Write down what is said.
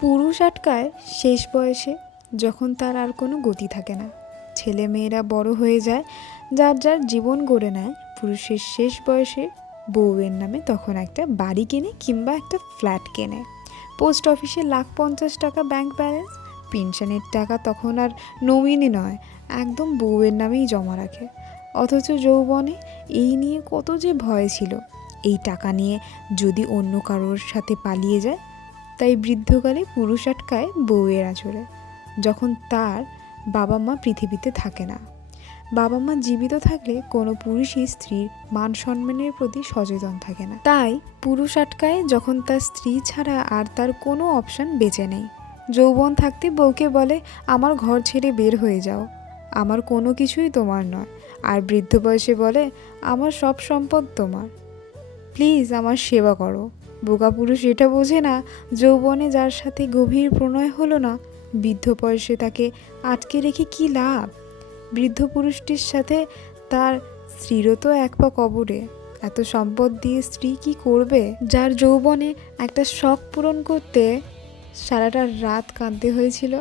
পুরুষ আটকায় শেষ বয়সে, যখন তার আর কোনো গতি থাকে না। ছেলে মেয়েরা বড় হয়ে যায়, যার যার জীবন গড়ে নেয়। পুরুষের শেষ বয়সে বউয়ের নামে তখন একটা বাড়ি কেনে কিংবা একটা ফ্ল্যাট কেনে। পোস্ট অফিসে 1,50,000 ব্যাংক ব্যালেন্স, পেনশনের টাকা তখন আর নমিনি নয়, একদম বউয়ের নামেই জমা রাখে। অথচ যৌবনে এই নিয়ে কত যে ভয় ছিল, এই টাকা নিয়ে যদি অন্য কারোর সাথে পালিয়ে যায়। তাই বৃদ্ধকালে পুরুষ আটকায় বউয়ের আঁচড়ে, যখন তার বাবা মা পৃথিবীতে থাকে না। বাবা মা জীবিত থাকলে কোনো পুরুষই স্ত্রীর মান সম্মানের প্রতি সচেতন থাকে না। তাই পুরুষ আটকায় যখন তার স্ত্রী ছাড়া আর তার কোনো অপশন বেঁচে নেই। যৌবন থাকতে বউকে বলে, আমার ঘর ছেড়ে বের হয়ে যাও, আমার কোনো কিছুই তোমার নয়। আর বৃদ্ধ বয়সে বলে, আমার সব সম্পদ তোমার, প্লিজ আমার সেবা করো। বোকা পুরুষ এটা বোঝে না, যৌবনে যার সাথে গভীর প্রণয় হলো না, বৃদ্ধ বয়সে তাকে আটকে রেখে কী লাভ। বৃদ্ধ পুরুষটির সাথে তার স্ত্রীরও তো এক পা কবরে। এত সম্পদ দিয়ে স্ত্রী কি করবে, যার যৌবনে একটা শখ পূরণ করতে সারাটা রাত কাঁদতে হয়েছিল।